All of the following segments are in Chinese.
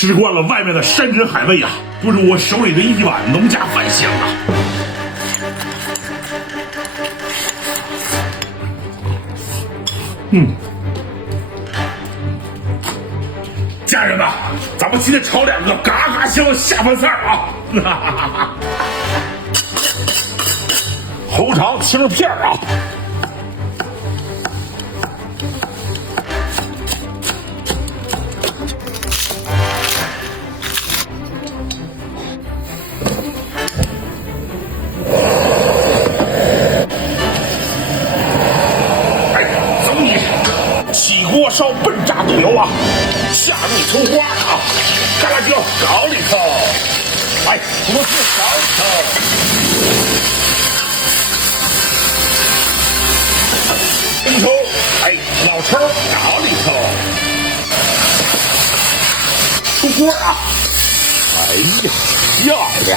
吃惯了外面的山珍海味啊，不如我手里的一碗农家饭香啊！家人们，咱们今天炒2个嘎嘎香的下饭菜啊！红肠切成片啊！锅烧笨炸豆油啊，下入葱花啊，干辣椒搞里头，胡丝搞里头，葱头，老抽搞里头，出锅啊，漂亮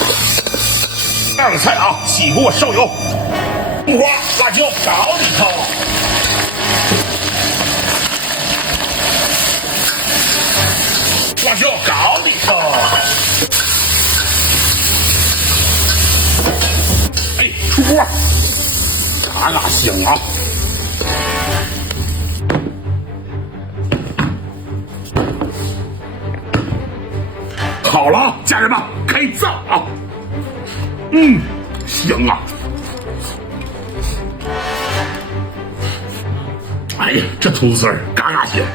！2个菜啊，起锅烧油，葱花、辣椒搞里头。辣椒搞里头，出锅，嘎嘎香啊！好了，家人们，开灶啊！香啊！这吐司嘎嘎香。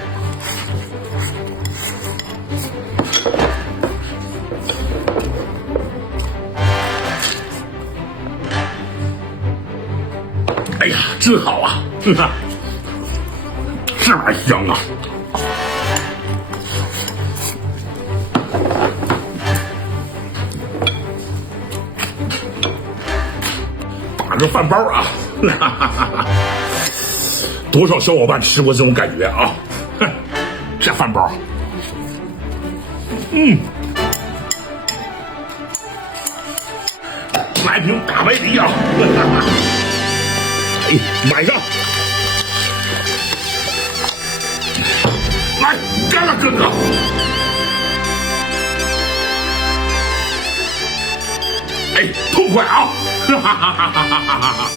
真好啊！这玩意香啊！打个饭包啊！多少小伙伴吃过这种感觉啊？这饭包，来瓶大白梨啊！买上，来，干了哥哥！痛快啊！哈哈哈哈哈哈！